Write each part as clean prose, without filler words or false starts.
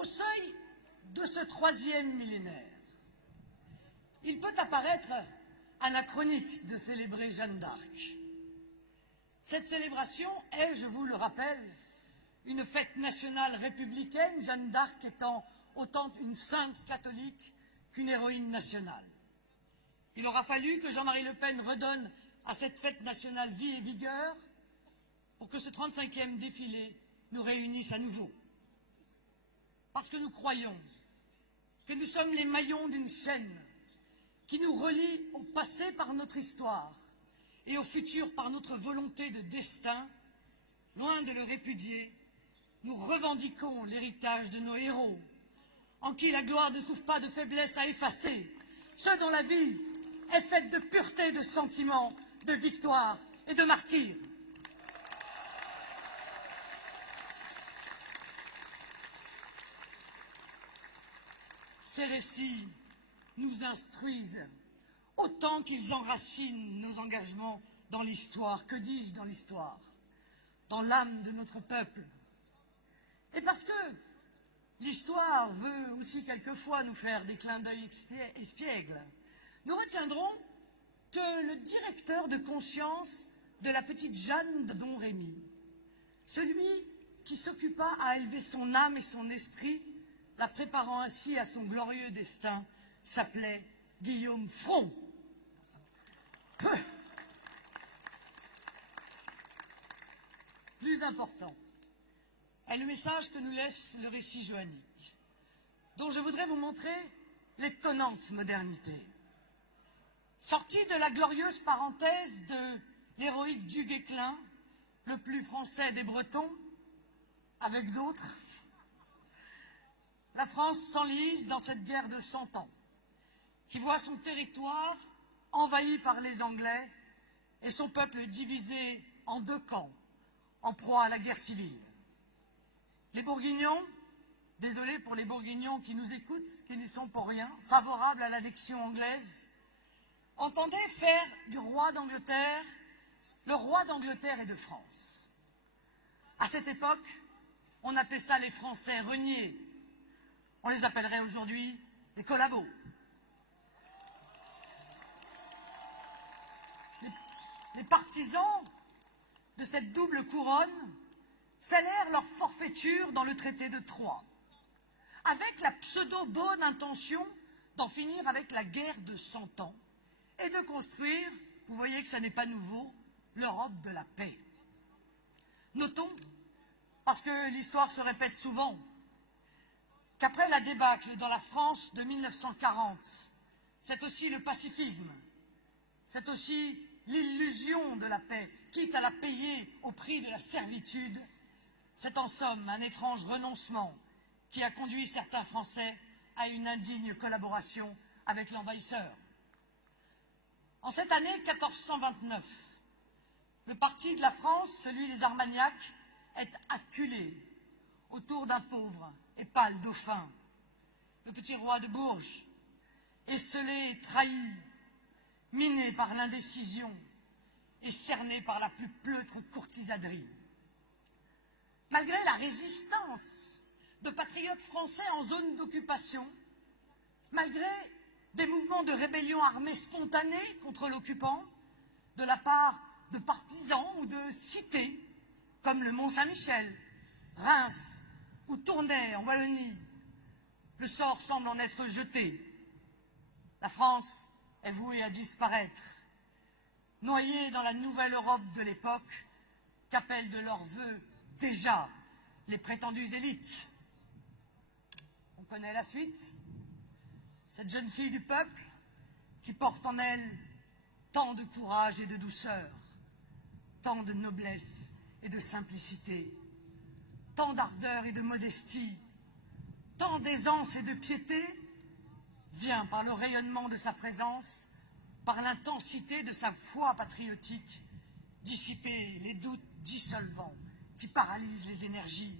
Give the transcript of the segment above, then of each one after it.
Au seuil de ce troisième millénaire, il peut apparaître anachronique de célébrer Jeanne d'Arc. Cette célébration est, je vous le rappelle, une fête nationale républicaine, Jeanne d'Arc étant autant une sainte catholique qu'une héroïne nationale. Il aura fallu que Jean-Marie Le Pen redonne à cette fête nationale vie et vigueur pour que ce 35e défilé nous réunisse à nouveau. Parce que nous croyons que nous sommes les maillons d'une chaîne qui nous relie au passé par notre histoire et au futur par notre volonté de destin. Loin de le répudier, nous revendiquons l'héritage de nos héros, en qui la gloire ne trouve pas de faiblesse à effacer, ceux dont la vie est faite de pureté de sentiments, de victoire et de martyrs. Ces récits nous instruisent autant qu'ils enracinent nos engagements dans l'histoire. Que dis-je dans l'histoire? Dans l'âme de notre peuple. Et parce que l'histoire veut aussi quelquefois nous faire des clins d'œil espiègles, nous retiendrons que le directeur de conscience de la petite Jeanne de Don Rémy, celui qui s'occupa à élever son âme et son esprit, la préparant ainsi à son glorieux destin, s'appelait Guillaume Front. Plus important est le message que nous laisse le récit joannique, dont je voudrais vous montrer l'étonnante modernité. Sorti de la glorieuse parenthèse de l'héroïque Du Guesclin, le plus français des Bretons, avec d'autres, la France s'enlise dans cette guerre de 100 ans, qui voit son territoire envahi par les Anglais et son peuple divisé en deux camps, en proie à la guerre civile. Les Bourguignons, désolé pour les Bourguignons qui nous écoutent, qui n'y sont pour rien, favorables à l'annexion anglaise, entendaient faire du roi d'Angleterre le roi d'Angleterre et de France. À cette époque, on appelait ça les Français reniés. On les appellerait aujourd'hui les collabos. Les partisans de cette double couronne scellèrent leur forfaiture dans le traité de Troyes, avec la pseudo-bonne intention d'en finir avec la guerre de 100 ans et de construire, vous voyez que ça n'est pas nouveau, l'Europe de la paix. Notons, parce que l'histoire se répète souvent, qu'après la débâcle dans la France de 1940, c'est aussi le pacifisme, c'est aussi l'illusion de la paix, quitte à la payer au prix de la servitude. C'est en somme un étrange renoncement qui a conduit certains Français à une indigne collaboration avec l'envahisseur. En cette année 1429, le parti de la France, celui des Armagnacs, est acculé autour d'un pauvre et pâle dauphin, le petit roi de Bourges, esseulé et trahi, miné par l'indécision et cerné par la plus pleutre courtisanerie. Malgré la résistance de patriotes français en zone d'occupation, malgré des mouvements de rébellion armée spontanés contre l'occupant, de la part de partisans ou de cités, comme le Mont-Saint-Michel, Reims ou Tournai en Wallonie, le sort semble en être jeté. La France est vouée à disparaître, noyée dans la nouvelle Europe de l'époque qu'appellent de leurs vœux déjà les prétendues élites. On connaît la suite. Cette jeune fille du peuple qui porte en elle tant de courage et de douceur, tant de noblesse et de simplicité, tant d'ardeur et de modestie, tant d'aisance et de piété, vient par le rayonnement de sa présence, par l'intensité de sa foi patriotique, dissiper les doutes dissolvants qui paralysent les énergies.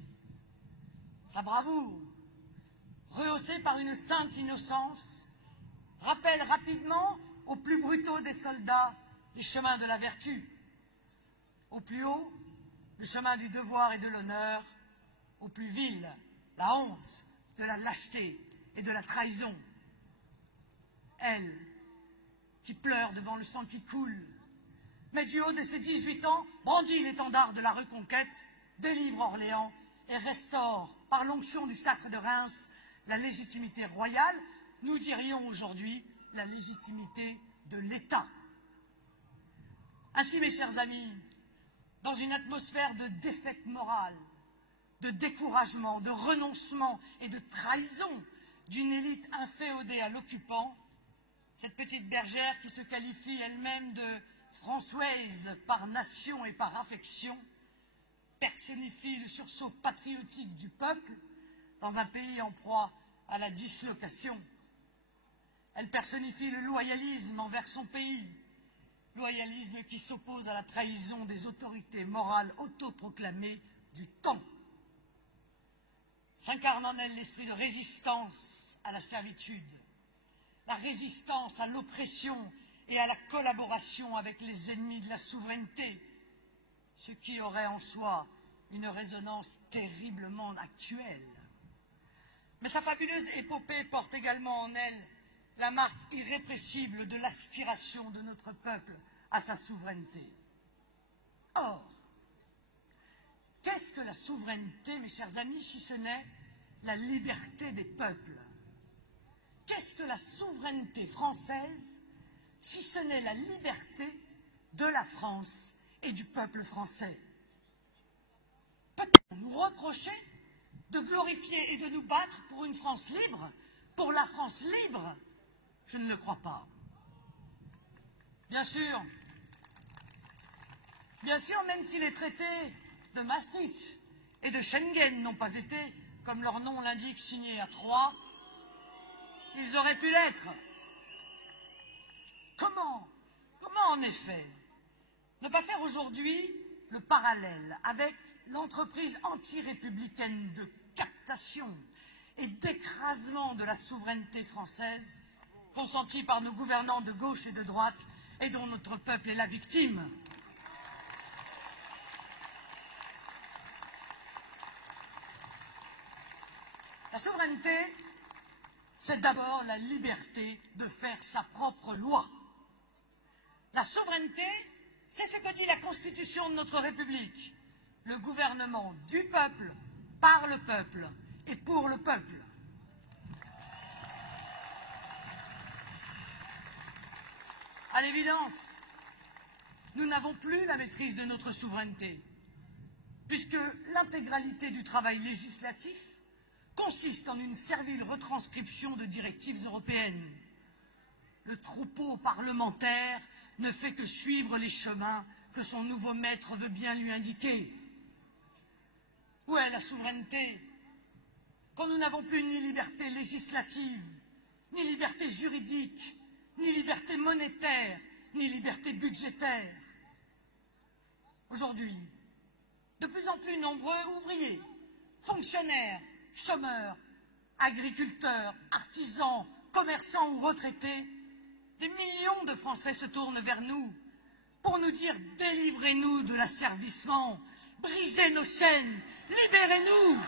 Sa bravoure, rehaussée par une sainte innocence, rappelle rapidement aux plus brutaux des soldats les chemins de la vertu, au plus haut, le chemin du devoir et de l'honneur, au plus vil, la honte, de la lâcheté et de la trahison. Elle, qui pleure devant le sang qui coule, mais du haut de ses 18 ans, brandit l'étendard de la reconquête, délivre Orléans et restaure, par l'onction du sacre de Reims, la légitimité royale, nous dirions aujourd'hui la légitimité de l'État. Ainsi, mes chers amis, dans une atmosphère de défaite morale, de découragement, de renoncement et de trahison d'une élite inféodée à l'occupant, cette petite bergère qui se qualifie elle-même de Françoise par nation et par affection, personnifie le sursaut patriotique du peuple dans un pays en proie à la dislocation. Elle personnifie le loyalisme envers son pays, loyalisme qui s'oppose à la trahison des autorités morales autoproclamées du temps. S'incarne en elle l'esprit de résistance à la servitude, la résistance à l'oppression et à la collaboration avec les ennemis de la souveraineté, ce qui aurait en soi une résonance terriblement actuelle. Mais sa fabuleuse épopée porte également en elle la marque irrépressible de l'aspiration de notre peuple à sa souveraineté. Or, qu'est-ce que la souveraineté, mes chers amis, si ce n'est la liberté des peuples? Qu'est-ce que la souveraineté française, si ce n'est la liberté de la France et du peuple français? Peut-on nous reprocher de glorifier et de nous battre pour une France libre, pour la France libre? Je ne le crois pas. Bien sûr, même si les traités de Maastricht et de Schengen n'ont pas été, comme leur nom l'indique, signés à Troyes, ils auraient pu l'être. Comment en effet ne pas faire aujourd'hui le parallèle avec l'entreprise anti-républicaine de captation et d'écrasement de la souveraineté française consentie par nos gouvernants de gauche et de droite et dont notre peuple est la victime? La souveraineté, c'est d'abord la liberté de faire sa propre loi. La souveraineté, c'est ce que dit la Constitution de notre République. Le gouvernement du peuple, par le peuple et pour le peuple. À l'évidence, nous n'avons plus la maîtrise de notre souveraineté, puisque l'intégralité du travail législatif consiste en une servile retranscription de directives européennes. Le troupeau parlementaire ne fait que suivre les chemins que son nouveau maître veut bien lui indiquer. Où est la souveraineté quand nous n'avons plus ni liberté législative, ni liberté juridique, ni liberté monétaire, ni liberté budgétaire? Aujourd'hui, de plus en plus nombreux ouvriers, fonctionnaires, chômeurs, agriculteurs, artisans, commerçants ou retraités, des millions de Français se tournent vers nous pour nous dire « Délivrez-nous de l'asservissement, brisez nos chaînes, libérez-nous ».